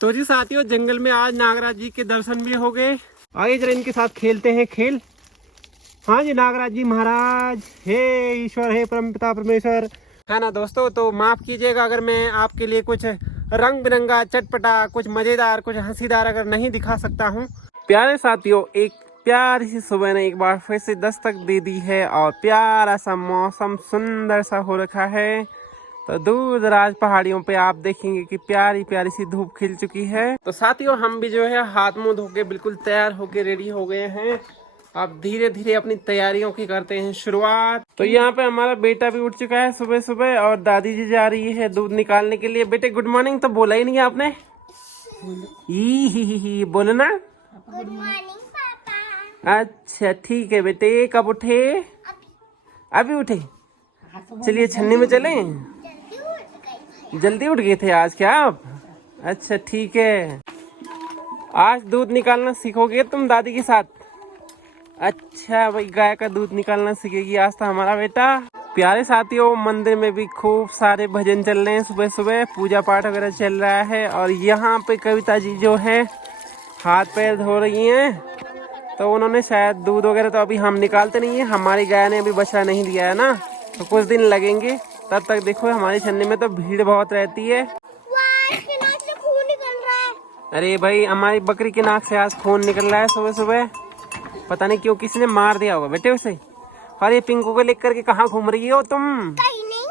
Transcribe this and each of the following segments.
तो जी साथियों, जंगल में आज नागराज जी के दर्शन भी हो गए। आइए जरा इनके साथ खेलते हैं खेल। हाँ जी, नागराज जी महाराज, हे ईश्वर, हे परमपिता परमेश्वर, है ना दोस्तों। तो माफ कीजिएगा अगर मैं आपके लिए कुछ रंग बिरंगा, चटपटा, कुछ मजेदार, कुछ हंसीदार अगर नहीं दिखा सकता हूँ। प्यारे साथियों, एक प्यारी सी सुबह ने एक बार फिर से दस्तक दे दी है और प्यारा सा मौसम सुंदर सा हो रखा है। तो दूर दराज पहाड़ियों पे आप देखेंगे कि प्यारी प्यारी सी धूप खिल चुकी है। तो साथियों, हम भी जो है हाथ मुंह धो के बिल्कुल तैयार होके रेडी हो गए हैं। अब धीरे धीरे अपनी तैयारियों की करते हैं शुरुआत। तो यहाँ पे हमारा बेटा भी उठ चुका है सुबह सुबह और दादी जी जा रही है दूध निकालने के लिए। बेटे गुड मॉर्निंग तो बोला ही नहीं आपने। ही बोलो ना। गुड मॉर्निंग पापा। अच्छा ठीक है बेटे, कब उठे? अभी उठे। चलिए छन्नी में चलें। जल्दी उठ गए थे आज क्या आप? अच्छा ठीक है, आज दूध निकालना सीखोगे तुम दादी के साथ? अच्छा भाई, गाय का दूध निकालना सीखेगी आज तो हमारा बेटा। प्यारे साथियों, मंदिर में भी खूब सारे भजन चल रहे हैं, सुबह सुबह पूजा पाठ वगैरह चल रहा है। और यहाँ पे कविता जी जो है हाथ पैर धो रही हैं, तो उन्होंने शायद दूध वगैरह तो अभी हम निकालते नहीं है, हमारी गाय ने अभी बछड़ा नहीं दिया है ना, तो कुछ दिन लगेंगे। तब तक देखो हमारी छन्नी में तो भीड़ बहुत रहती है। इसके नाक से खून निकल रहा है। अरे भाई, हमारी बकरी के नाक से आज खून निकल रहा है सुबह सुबह। पता नहीं क्यों किसी ने मार दिया होगा बेटे उसे। और ये पिंकू को लेकर के कहाँ घूम रही हो तुम? कहीं नहीं।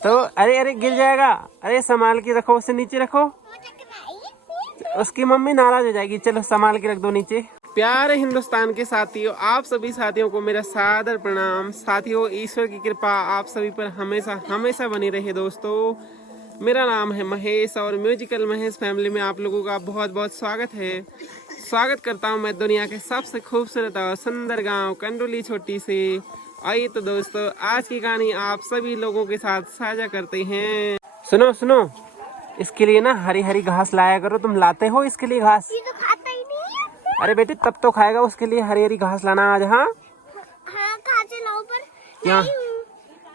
तो अरे अरे गिर जाएगा। अरे संभाल के रखो, उसे नीचे रखो, उसकी मम्मी नाराज हो जाएगी। चलो संभाल के रख दो नीचे। प्यारे हिंदुस्तान के साथियों, आप सभी साथियों को मेरा सादर प्रणाम। साथियों, ईश्वर की कृपा आप सभी पर हमेशा हमेशा बनी रहे। दोस्तों, मेरा नाम है महेश और म्यूजिकल महेश फैमिली में आप लोगों का बहुत बहुत स्वागत है। स्वागत करता हूं मैं दुनिया के सबसे खूबसूरत और सुंदर गांव कंडोली छोटी से। आइए तो दोस्तों, आज की कहानी आप सभी लोगों के साथ साझा करते हैं। सुनो सुनो, इसके लिए ना हरी हरी घास लाया करो। तुम लाते हो इसके लिए घास? ये तो खाता ही नहीं है। अरे बेटे, तब तो खाएगा, उसके लिए हरी हरी घास लाना आज। हाँ हाँ, कहाँ से लाऊं? पर यहाँ नहीं हूँ।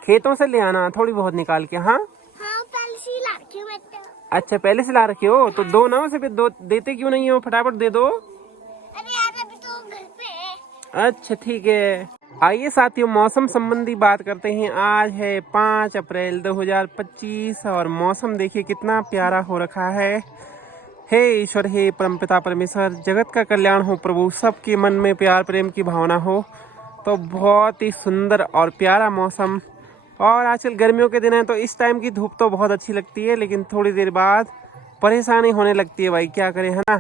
खेतों से ले आना थोड़ी बहुत निकाल के। हाँ हाँ, पहले से ही ला रखी हूँ मैं तो। अच्छा, पहले से ला रखे हो तो दो ना उसे, दो देते क्यों नहीं हो? फटाफट दे दो। अरे यार, अभी तो घर पे है। अच्छा ठीक है। आइए साथियों, मौसम संबंधी बात करते हैं। आज है 5 अप्रैल 2025 और मौसम देखिए कितना प्यारा हो रखा है। हे ईश्वर, हे परमपिता परमेश्वर, जगत का कल्याण हो प्रभु, सबके मन में प्यार प्रेम की भावना हो। तो बहुत ही सुंदर और प्यारा मौसम। और आजकल गर्मियों के दिन है तो इस टाइम की धूप तो बहुत अच्छी लगती है, लेकिन थोड़ी देर बाद परेशानी होने लगती है भाई, क्या करें, है ना।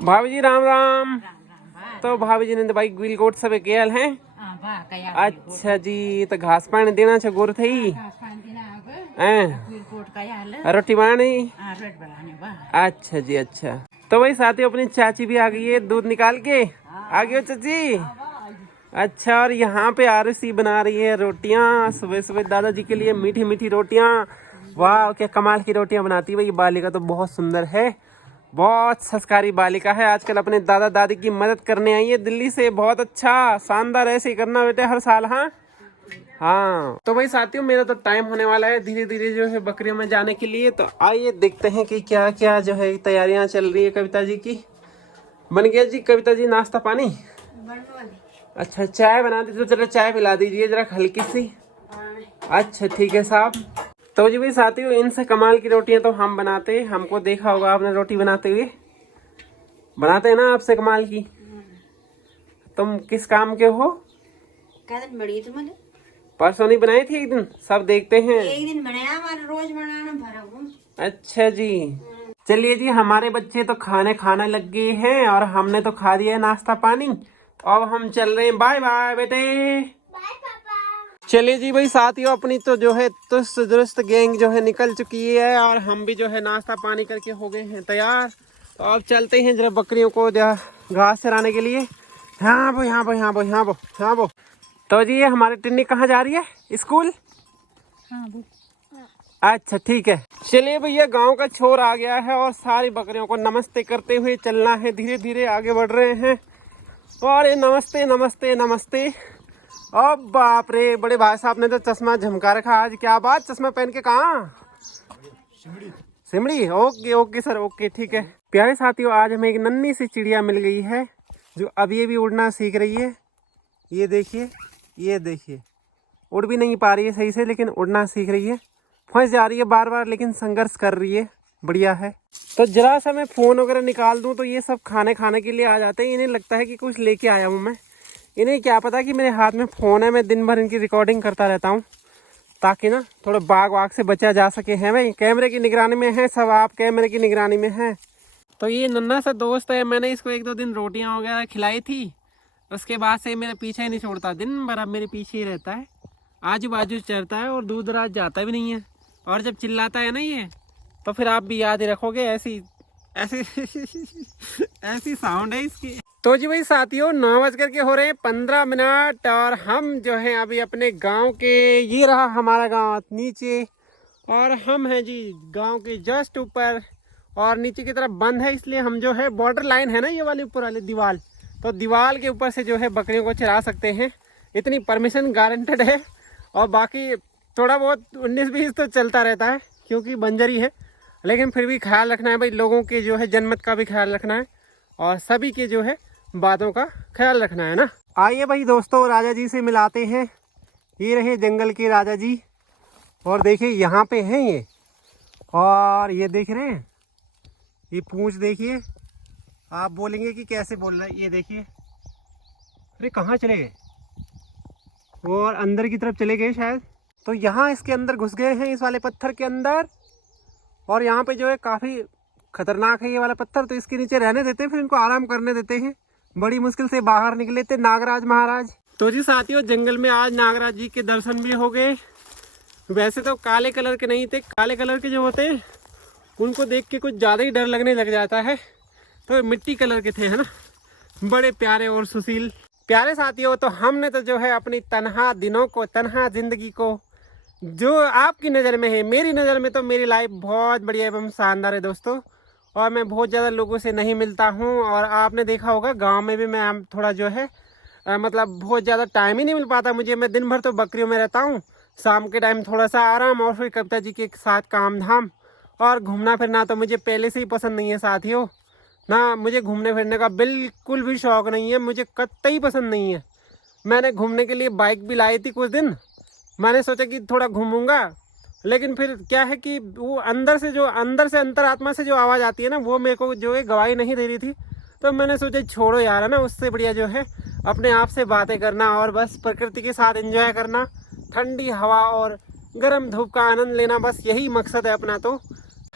भाभी जी राम राम। तो भाभी जी ने तो भाई गिल कोट सब केयल हैं। अच्छा जी, तो घास पानी देना छ गोर थई रोटी बनानी। अच्छा जी अच्छा। तो भाई साथियों, अपनी चाची भी आ गई है दूध निकाल के। आ गई हो चाची? अच्छा, और यहाँ पे आरसी बना रही है रोटियां सुबह सुबह दादाजी के लिए, मीठी मीठी रोटियां। वाह, क्या कमाल की रोटियां बनाती है भाई। बालिका तो बहुत सुंदर है, बहुत संस्कारी बालिका है। आजकल अपने दादा दादी की मदद करने आई है दिल्ली से। बहुत अच्छा, शानदार, ऐसे ही करना बेटे हर साल। हाँ हाँ। तो भाई साथियों, मेरा तो टाइम होने वाला है धीरे धीरे जो है बकरियों में जाने के लिए। तो आइए देखते हैं कि क्या क्या जो है तैयारियां चल रही है कविता जी की। बन गया जी कविता जी नाश्ता पानी? अच्छा, चाय बना दी तो चलो चाय पिला दीजिए जरा हल्की सी। अच्छा ठीक है साहब। तो जी भाई साथियों, इनसे कमाल की रोटियां तो हम बनाते हैं, हमको देखा होगा आपने रोटी बनाते हुए। बनाते हैं ना आपसे कमाल की। तुम किस काम के हो? बड़ी तुमने परसों नहीं बनाई थी? एक दिन सब देखते हैं। एक दिन बनाया, हमारा रोज बनाना भरा। अच्छा जी, चलिए जी, हमारे बच्चे तो खाने खाने लग गए हैं और हमने तो खा दिया नाश्ता पानी। तो अब हम चल रहे हैं। बाय बाय बेटे। बाय पापा। चलिए जी भाई साथियों, अपनी तो जो है तुस्त दुरुस्त गैंग जो है निकल चुकी है और हम भी जो है नाश्ता पानी करके हो गए हैं तैयार। तो अब चलते हैं जरा बकरियों को घास चराने के लिए। यहाँ बो यहाँ बो यहाँ बो यहाँ बो यहाँ बो। तो जी, ये हमारी टिन्नी कहाँ जा रही है? स्कूल? अच्छा ठीक है। चलिए भैया, गांव का छोर आ गया है और सारी बकरियों को नमस्ते करते हुए चलना है। धीरे धीरे आगे बढ़ रहे हैं। और ये नमस्ते नमस्ते नमस्ते। अब बाप रे, बड़े भाई साहब ने तो चश्मा झमका रखा आज। क्या बात, चश्मा पहन के कहाँ? सिमड़ी, ओके ओके सर, ओके ठीक है। प्यारे साथियों, आज हमें एक नन्ही सी चिड़िया मिल गई है जो अभी भी उड़ना सीख रही है। ये देखिए, ये देखिए, उड़ भी नहीं पा रही है सही से, लेकिन उड़ना सीख रही है। फंस जा रही है बार बार, लेकिन संघर्ष कर रही है, बढ़िया है। तो जरा सा मैं फ़ोन वगैरह निकाल दूं तो ये सब खाने के लिए आ जाते हैं। इन्हें लगता है कि कुछ लेके आया हूँ मैं। इन्हें क्या पता कि मेरे हाथ में फ़ोन है, मैं दिन भर इनकी रिकॉर्डिंग करता रहता हूँ ताकि ना थोड़ा बाग वाग से बचा जा सके। है भाई, कैमरे की निगरानी में है सब, आप कैमरे की निगरानी में हैं। तो ये नन्हा सा दोस्त है, मैंने इसको 1-2 दिन रोटियां वगैरह खिलाई थी, उसके बाद से मेरे पीछे ही नहीं छोड़ता, दिन भर अब मेरे पीछे ही रहता है, आजू बाजू चढ़ता है और दूर दराज जाता भी नहीं है। और जब चिल्लाता है ना ये, तो फिर आप भी याद ही रखोगे, ऐसी ऐसी ऐसी साउंड है इसकी। तो जी भाई साथियों, 9 हो रहे हैं 15 मिनट और हम जो है अभी अपने गांव के, ये रहा हमारा गांव नीचे, और हम हैं जी गांव के जस्ट ऊपर, और नीचे की तरफ बंद है, इसलिए हम जो है बॉर्डर लाइन है ना ये वाली ऊपर वाली दीवार, तो दीवार के ऊपर से जो है बकरियों को चरा सकते हैं, इतनी परमिशन गारंटेड है। और बाकी थोड़ा बहुत 19-20 तो चलता रहता है क्योंकि बंजरी है, लेकिन फिर भी ख्याल रखना है भाई, लोगों के जो है जनमत का भी ख्याल रखना है और सभी के जो है बातों का ख्याल रखना है ना। आइए भाई दोस्तों, राजा जी से मिलाते हैं। ये रहे जंगल के राजा जी, और देखिए यहाँ पे हैं ये, और ये देख रहे हैं, ये पूंछ देखिए, आप बोलेंगे कि कैसे बोल रहा है, ये देखिए, अरे कहाँ चले गए, और अंदर की तरफ चले गए शायद। तो यहाँ इसके अंदर घुस गए हैं, इस वाले पत्थर के अंदर, और यहाँ पे जो है काफ़ी खतरनाक है ये वाला पत्थर, तो इसके नीचे रहने देते हैं, फिर इनको आराम करने देते हैं। बड़ी मुश्किल से बाहर निकले थे नागराज महाराज। तो जी साथियों, जंगल में आज नागराज जी के दर्शन भी हो गए। वैसे तो काले कलर के नहीं थे, काले कलर के जो होते हैं उनको देख के कुछ ज़्यादा ही डर लगने लग जाता है, तो मिट्टी कलर के थे, है ना, बड़े प्यारे और सुशील। प्यारे साथियों, तो हमने तो जो है अपनी तन्हा दिनों को, तन्हा जिंदगी को, जो आपकी नज़र में है, मेरी नज़र में तो मेरी लाइफ बहुत बढ़िया एवं शानदार है दोस्तों, और मैं बहुत ज़्यादा लोगों से नहीं मिलता हूँ। और आपने देखा होगा गांव में भी मैं थोड़ा जो है मतलब बहुत ज़्यादा टाइम ही नहीं मिल पाता मुझे, मैं दिन भर तो बकरियों में रहता हूँ, शाम के टाइम थोड़ा सा आराम, और फिर कविता जी के साथ काम धाम, और घूमना फिरना तो मुझे पहले से ही पसंद नहीं है साथियों, ना मुझे घूमने फिरने का बिल्कुल भी शौक़ नहीं है, मुझे कतई पसंद नहीं है। मैंने घूमने के लिए बाइक भी लाई थी कुछ दिन, मैंने सोचा कि थोड़ा घूमूंगा, लेकिन फिर क्या है कि वो अंदर से अंतरात्मा से जो आवाज़ आती है ना, वो मेरे को जो है गवाही नहीं दे रही थी, तो मैंने सोचा छोड़ो यार, है ना, उससे बढ़िया जो है अपने आप से बातें करना और बस प्रकृति के साथ एंजॉय करना, ठंडी हवा और गर्म धूप का आनंद लेना, बस यही मकसद है अपना, तो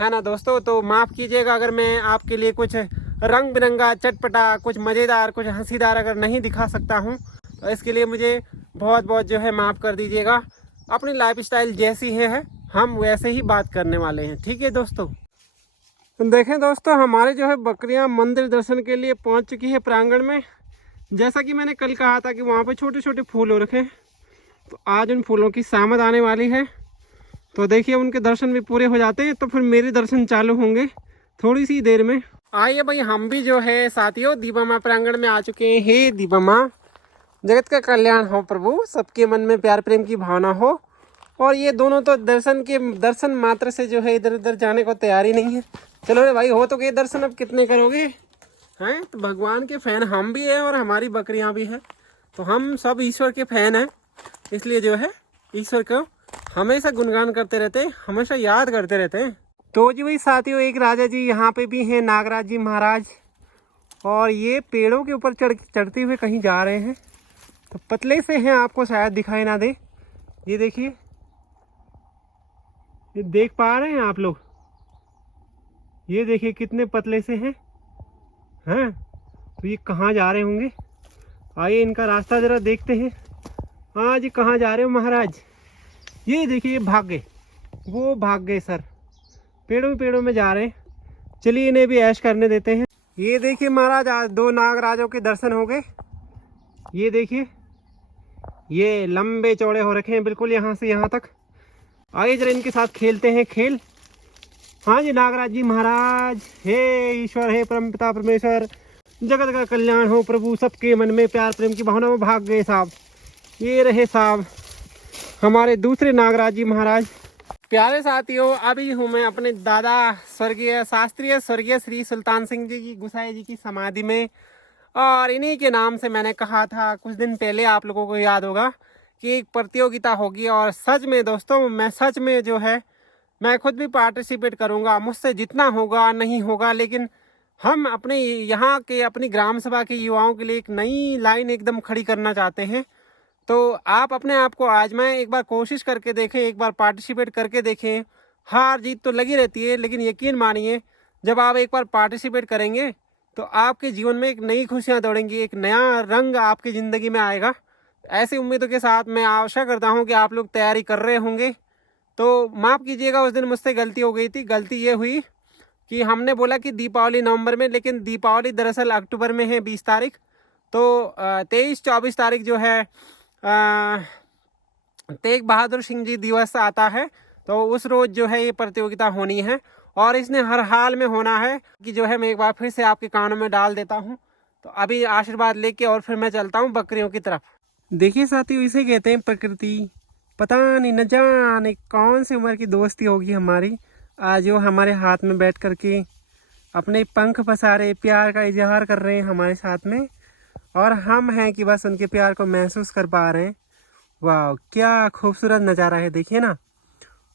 है ना दोस्तों। तो माफ़ कीजिएगा अगर मैं आपके लिए कुछ रंग बिरंगा, चटपटा, कुछ मज़ेदार, कुछ हंसीदार अगर नहीं दिखा सकता हूँ, तो इसके लिए मुझे बहुत बहुत जो है माफ़ कर दीजिएगा। अपनी लाइफस्टाइल जैसी है हम वैसे ही बात करने वाले हैं, ठीक है दोस्तों। देखें दोस्तों, हमारे जो है बकरियां मंदिर दर्शन के लिए पहुंच चुकी है प्रांगण में। जैसा कि मैंने कल कहा था कि वहां पे छोटे छोटे फूल हो रखे हैं, तो आज उन फूलों की सामद आने वाली है, तो देखिए उनके दर्शन भी पूरे हो जाते हैं, तो फिर मेरे दर्शन चालू होंगे थोड़ी सी देर में। आइए भाई, हम भी जो है साथियों दीपा माँ प्रांगण में आ चुके हैं। हे दीपा माँ, जगत का कल्याण हो प्रभु, सबके मन में प्यार प्रेम की भावना हो। और ये दोनों तो दर्शन मात्र से जो है इधर उधर जाने को तैयार ही नहीं है। चलो रे भाई, हो तो गए दर्शन, अब कितने करोगे हैं। तो भगवान के फैन हम भी हैं और हमारी बकरियां भी हैं, तो हम सब ईश्वर के फैन हैं, इसलिए जो है ईश्वर को हमेशा गुणगान करते रहते हैं, हमेशा याद करते रहते हैं। तो जी भाई साथियों, एक राजा जी यहाँ पे भी हैं, नागराज जी महाराज, और ये पेड़ों के ऊपर चढ़ते हुए कहीं जा रहे हैं, तो पतले से हैं, आपको शायद दिखाई ना दे। ये देखिए, ये देख पा रहे हैं आप लोग, ये देखिए कितने पतले से हैं। तो ये कहाँ जा रहे होंगे, आइए इनका रास्ता जरा देखते हैं। हाँ जी, कहाँ जा रहे हो महाराज। ये देखिए, ये भाग गए, वो भाग गए सर, पेड़ों में जा रहे हैं। चलिए इन्हें भी ऐश करने देते हैं। ये देखिए महाराज, आज 2 नागराजों के दर्शन हो गए। ये देखिए, ये लंबे चौड़े हो रखे हैं बिल्कुल यहाँ से यहाँ तक। आइए जरा इनके साथ खेलते हैं खेल। हाँ जी नागराज जी महाराज, हे ईश्वर, हे परमपिता परमेश्वर, जगत का कल्याण हो प्रभु, सबके मन में प्यार प्रेम की भावना में भाग गए साहब। ये रहे साहब हमारे दूसरे नागराज जी महाराज। प्यारे साथियों, अभी हूँ मैं अपने दादा स्वर्गीय श्री सुल्तान सिंह जी की गुसाई जी की समाधि में। और इन्हीं के नाम से मैंने कहा था कुछ दिन पहले, आप लोगों को याद होगा कि एक प्रतियोगिता होगी। और सच में दोस्तों, मैं सच में जो है मैं खुद भी पार्टिसिपेट करूँगा। मुझसे जितना होगा नहीं होगा, लेकिन हम अपने यहाँ के अपनी ग्राम सभा के युवाओं के लिए एक नई लाइन एकदम खड़ी करना चाहते हैं। तो आप अपने आप को आजमाएं, एक बार कोशिश करके देखें, एक बार पार्टिसिपेट करके देखें। हार जीत तो लगी रहती है, लेकिन यकीन मानिए जब आप एक बार पार्टिसिपेट करेंगे तो आपके जीवन में एक नई खुशियां दौड़ेंगी, एक नया रंग आपकी ज़िंदगी में आएगा। ऐसी उम्मीदों के साथ मैं आशा करता हूं कि आप लोग तैयारी कर रहे होंगे। तो माफ़ कीजिएगा, उस दिन मुझसे गलती हो गई थी। गलती ये हुई कि हमने बोला कि दीपावली नवंबर में, लेकिन दीपावली दरअसल अक्टूबर में है 20 तारीख। तो 23-24 तारीख जो है तेग बहादुर सिंह जी दिवस आता है। तो उस रोज़ जो है ये प्रतियोगिता होनी है और इसने हर हाल में होना है कि जो है मैं एक बार फिर से आपके कानों में डाल देता हूँ। तो अभी आशीर्वाद लेके और फिर मैं चलता हूँ बकरियों की तरफ। देखिए साथियों, इसे कहते हैं प्रकृति। पता नहीं न जाने कौन सी उम्र की दोस्ती होगी हमारी, आज वो हमारे हाथ में बैठ करके अपने पंख पसारे प्यार का इजहार कर रहे हैं हमारे साथ में, और हम हैं कि बस उनके प्यार को महसूस कर पा रहे हैं। वाह, क्या खूबसूरत नज़ारा है, देखिए ना।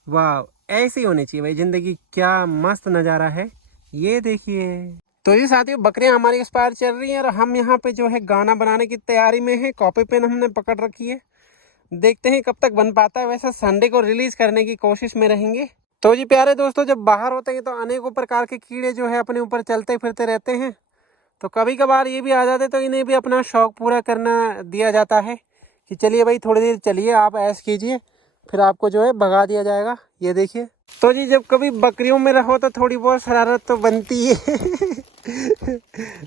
वाह, ऐसी होनी चाहिए भाई ज़िंदगी, क्या मस्त नज़ारा है ये, देखिए। तो ये साथियों, बकरियां हमारी इस पार चल रही हैं और हम यहाँ पे जो है गाना बनाने की तैयारी में है। कॉपी पेन हमने पकड़ रखी है, देखते हैं कब तक बन पाता है। वैसे संडे को रिलीज करने की कोशिश में रहेंगे। तो जी प्यारे दोस्तों, जब बाहर होते हैं तो अनेकों प्रकार के कीड़े जो है अपने ऊपर चलते फिरते रहते हैं। तो कभी कभार ये भी आ जाते, तो इन्हें भी अपना शौक पूरा करना दिया जाता है कि चलिए भाई थोड़ी देर चलिए, आप ऐश कीजिए, फिर आपको जो है भगा दिया जाएगा। ये देखिए। तो जी जब कभी बकरियों में रहो तो थोड़ी बहुत शरारत तो बनती है।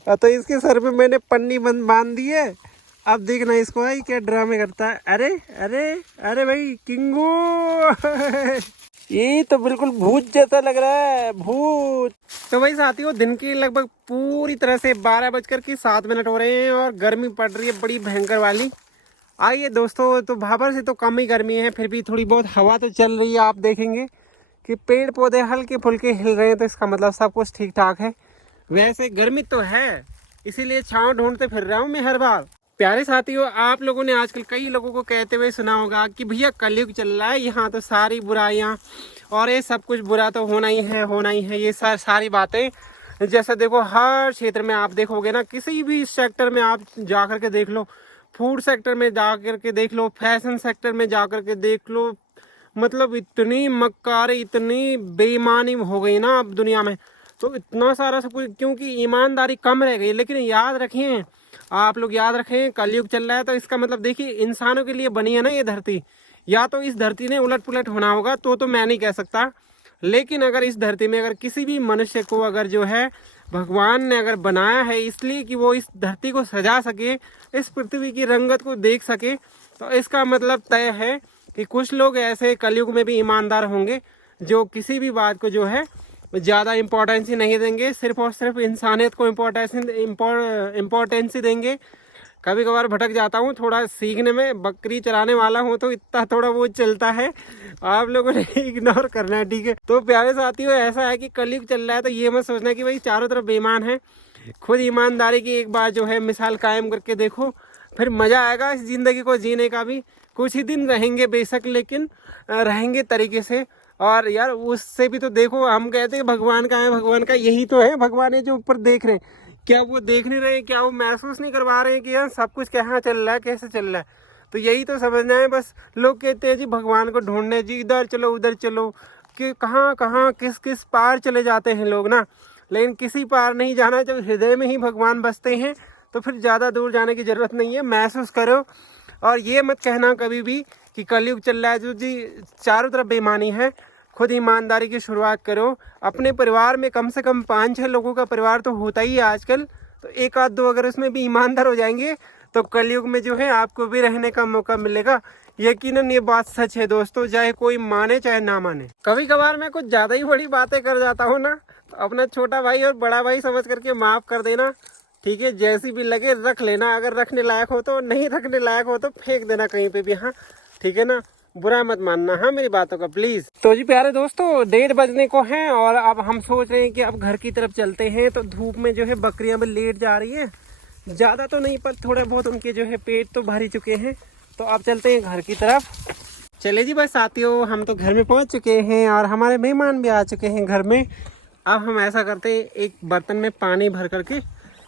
तो इसके सर पे मैंने पन्नी बांध दी है। अब देखना इसको भाई क्या ड्रामे करता है। अरे अरे अरे भाई किंगू। ये तो बिल्कुल भूत जैसा लग रहा है, भूत। तो भाई साथियों, दिन की लगभग पूरी तरह से 12:07 हो रहे हैं और गर्मी पड़ रही है बड़ी भयंकर वाली। आइए दोस्तों, तो भाबर से तो कम ही गर्मी है, फिर भी थोड़ी बहुत हवा तो चल रही है। आप देखेंगे कि पेड़ पौधे हल्के फुल्के हिल रहे हैं, तो इसका मतलब सब कुछ ठीक ठाक है। वैसे गर्मी तो है, इसीलिए छांव ढूंढते फिर रहा हूँ मैं हर बार। प्यारे साथियों, आप लोगों ने आजकल कई लोगों को कहते हुए सुना होगा कि भैया कलयुग चल रहा है, यहाँ तो सारी बुराइयाँ और ये सब कुछ बुरा तो होना ही है, ये सारी बातें। जैसे देखो हर क्षेत्र में आप देखोगे ना, किसी भी सेक्टर में आप जा कर के देख लो, फूड सेक्टर में जा कर के देख लो, फैशन सेक्टर में जा कर के देख लो, मतलब इतनी मक्कारी, इतनी बेईमानी हो गई ना अब दुनिया में। तो इतना सारा सब कुछ, क्योंकि ईमानदारी कम रह गई। लेकिन याद रखें, आप लोग याद रखें, कलयुग चल रहा है तो इसका मतलब देखिए, इंसानों के लिए बनी है ना ये धरती। या तो इस धरती ने उलट पुलट होना होगा, तो मैं नहीं कह सकता। लेकिन अगर इस धरती में अगर किसी भी मनुष्य को अगर जो है भगवान ने अगर बनाया है इसलिए कि वो इस धरती को सजा सके, इस पृथ्वी की रंगत को देख सके, तो इसका मतलब तय है कि कुछ लोग ऐसे कलयुग में भी ईमानदार होंगे जो किसी भी बात को जो है ज़्यादा इम्पोर्टेंस ही नहीं देंगे, सिर्फ और सिर्फ इंसानियत को इम्पोर्टेंस ही देंगे। कभी कभार भटक जाता हूँ थोड़ा सीखने में, बकरी चराने वाला हूँ तो इतना थोड़ा वो चलता है, आप लोगों ने इग्नोर करना है, ठीक है। तो प्यारे साथियों, ऐसा है कि कलयुग चल रहा है तो ये मत सोचना कि भाई चारों तरफ बेईमान है। खुद ईमानदारी की एक बार जो है मिसाल कायम करके देखो, फिर मज़ा आएगा इस ज़िंदगी को जीने का भी। कुछ ही दिन रहेंगे बेशक, लेकिन रहेंगे तरीके से। और यार उससे भी तो देखो, हम कहते हैं भगवान का है, भगवान का यही तो है, भगवान है जो ऊपर देख रहे हैं। क्या वो देख नहीं रहे हैं? क्या वो महसूस नहीं करवा रहे हैं कि यार सब कुछ कहाँ चल रहा है, कैसे चल रहा है? तो यही तो समझना है बस। लोग कहते हैं जी भगवान को ढूंढने, जी इधर चलो उधर चलो, कि कहाँ कहाँ किस किस पार चले जाते हैं लोग ना। लेकिन किसी पार नहीं जाना, जब हृदय में ही भगवान बसते हैं तो फिर ज़्यादा दूर जाने की ज़रूरत नहीं है। महसूस करो और ये मत कहना कभी भी कि कलयुग चल रहा है जो जी चारों तरफ बेईमानी है। खुद ईमानदारी की शुरुआत करो। अपने परिवार में कम से कम 5-6 लोगों का परिवार तो होता ही है आजकल, तो एक आध दो अगर उसमें भी ईमानदार हो जाएंगे तो कलयुग में जो है आपको भी रहने का मौका मिलेगा। यकीनन ये बात सच है दोस्तों, चाहे कोई माने चाहे ना माने। कभी कभार मैं कुछ ज़्यादा ही बड़ी बातें कर जाता हूँ ना, तो अपना छोटा भाई और बड़ा भाई समझ करके माफ़ कर देना, ठीक है। जैसी भी लगे रख लेना, अगर रखने लायक हो तो, नहीं रखने लायक हो तो फेंक देना कहीं पे भी, हाँ ठीक है ना। बुरा मत मानना हाँ मेरी बातों का प्लीज। तो जी प्यारे दोस्तों 1:30 बजने को हैं और अब हम सोच रहे हैं कि अब घर की तरफ चलते हैं। तो धूप में जो है बकरियां भी लेट जा रही है, ज्यादा तो नहीं पर थोड़े बहुत उनके जो है पेट तो भर ही चुके हैं। तो अब चलते हैं घर की तरफ। चले जी बस साथियों, हम तो घर में पहुंच चुके हैं और हमारे मेहमान भी आ चुके हैं घर में। अब हम ऐसा करते हैं, एक बर्तन में पानी भर करके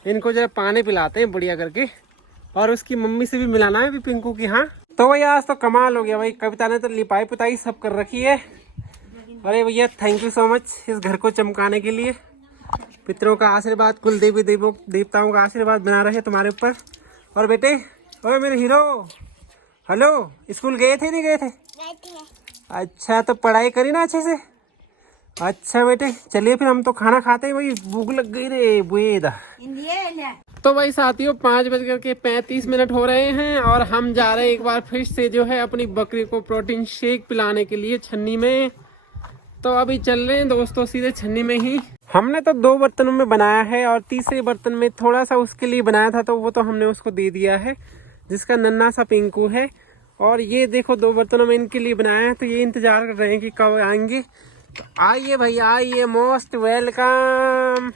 इनको जो है पानी पिलाते हैं बढ़िया करके, और उसकी मम्मी से भी मिलाना है भी पिंकू की। हाँ तो भैया आज तो कमाल हो गया भाई, कविता ने तो लिपाई पुताई सब कर रखी है। अरे भैया थैंक यू सो मच इस घर को चमकाने के लिए। पितरों का आशीर्वाद, कुल देवी देवताओं का आशीर्वाद बना रहे तुम्हारे ऊपर। और बेटे ओए मेरे हीरो, हेलो स्कूल गए थे नहीं गए थे? गए थे। अच्छा तो पढ़ाई करी ना अच्छे से? अच्छा बेटे चलिए फिर हम तो खाना खाते हैं भाई, भूख लग गई रे बुएदा। तो भाई साथियों 5:35 हो रहे हैं और हम जा रहे हैं एक बार फिर से जो है अपनी बकरी को प्रोटीन शेक पिलाने के लिए छन्नी में। तो अभी चल रहे हैं दोस्तों सीधे छन्नी में ही। हमने तो 2 बर्तनों में बनाया है और तीसरे बर्तन में थोड़ा सा उसके लिए बनाया था, तो वो तो हमने उसको दे दिया है, जिसका नन्हा सा पिंकू है। और ये देखो 2 बर्तनों में इनके लिए बनाया है, तो ये इंतजार कर रहे हैं कि कब आएंगे। तो आइए भाई आइए, मोस्ट वेलकम,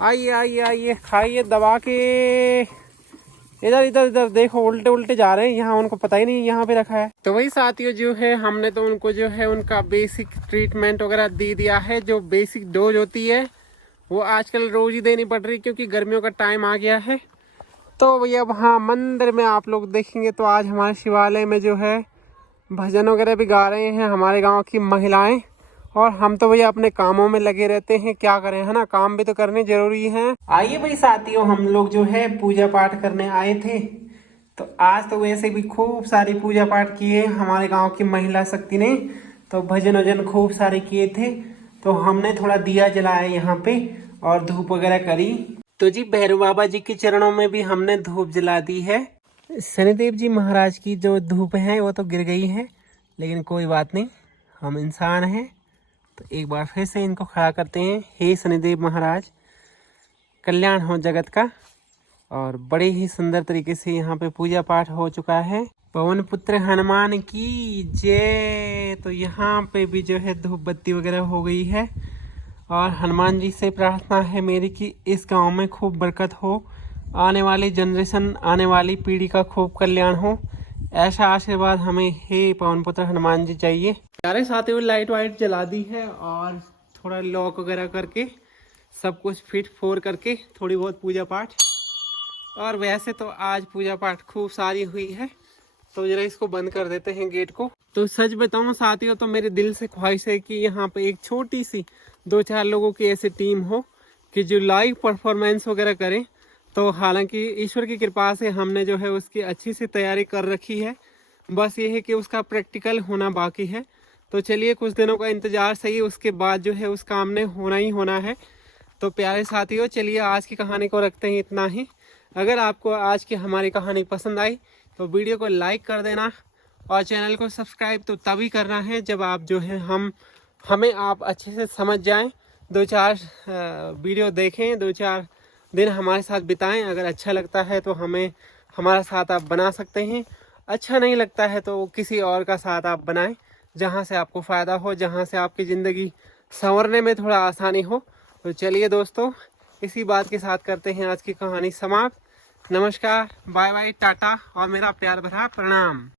आइए आइए आइए, खाइए दबा के। इधर इधर इधर देखो उल्टे उल्टे जा रहे हैं, यहाँ उनको पता ही नहीं यहाँ पे रखा है। तो वही साथियों जो है हमने तो उनको जो है उनका बेसिक ट्रीटमेंट वगैरह दे दिया है। जो बेसिक डोज होती है वो आजकल रोज ही देनी पड़ रही, क्योंकि गर्मियों का टाइम आ गया है। तो भैया अब हाँ मंदिर में आप लोग देखेंगे तो आज हमारे शिवालय में जो है भजन वगैरह भी गा रहे हैं हमारे गाँव की महिलाएं। और हम तो भैया अपने कामों में लगे रहते हैं, क्या करें है ना, काम भी तो करने जरूरी है। आइए भाई साथियों, हम लोग जो है पूजा पाठ करने आए थे। तो आज तो वैसे भी खूब सारी पूजा पाठ किए हमारे गांव की महिला शक्ति ने, तो भजन वजन खूब सारे किए थे। तो हमने थोड़ा दिया जलाया यहाँ पे और धूप वगैरह करी। तो जी भैरव बाबा जी के चरणों में भी हमने धूप जला दी है। शनिदेव जी महाराज की जो धूप है वो तो गिर गई है, लेकिन कोई बात नहीं, हम इंसान हैं। तो एक बार फिर से इनको खड़ा करते हैं। हे शनिदेव महाराज, कल्याण हो जगत का। और बड़े ही सुंदर तरीके से यहाँ पे पूजा पाठ हो चुका है। पवन पुत्र हनुमान की जय। तो यहाँ पे भी जो है धूप बत्ती वगैरह हो गई है। और हनुमान जी से प्रार्थना है मेरी कि इस गांव में खूब बरकत हो, आने वाली जनरेशन, आने वाली पीढ़ी का खूब कल्याण हो, ऐसा आशीर्वाद हमें हे पवन पुत्र हनुमान जी चाहिए। सारे साथियों लाइट वाइट जला दी है और थोड़ा लॉक वगैरह करके सब कुछ फिट फोर करके थोड़ी बहुत पूजा पाठ। और वैसे तो आज पूजा पाठ खूब सारी हुई है, तो जरा इसको बंद कर देते हैं गेट को। तो सच बताऊं साथियों तो मेरे दिल से ख्वाहिश है कि यहाँ पे एक छोटी सी 2-4 लोगों की ऐसी टीम हो कि जो लाइव परफॉर्मेंस वगैरह करें। तो हालांकि ईश्वर की कृपा से हमने जो है उसकी अच्छी सी तैयारी कर रखी है, बस ये है कि उसका प्रैक्टिकल होना बाकी है। तो चलिए कुछ दिनों का इंतजार सही, उसके बाद जो है उस काम ने होना ही होना है। तो प्यारे साथियों चलिए आज की कहानी को रखते हैं इतना ही। अगर आपको आज की हमारी कहानी पसंद आई तो वीडियो को लाइक कर देना और चैनल को सब्सक्राइब तो तभी करना है जब आप जो है हमें आप अच्छे से समझ जाएं। 2-4 वीडियो देखें, 2-4 दिन हमारे साथ बिताएं। अगर अच्छा लगता है तो हमें हमारा साथ आप बना सकते हैं, अच्छा नहीं लगता है तो किसी और का साथ आप बनाएं, जहां से आपको फ़ायदा हो, जहां से आपकी ज़िंदगी संवरने में थोड़ा आसानी हो। तो चलिए दोस्तों इसी बात के साथ करते हैं आज की कहानी समाप्त। नमस्कार, बाय बाय, टाटा और मेरा प्यार भरा प्रणाम।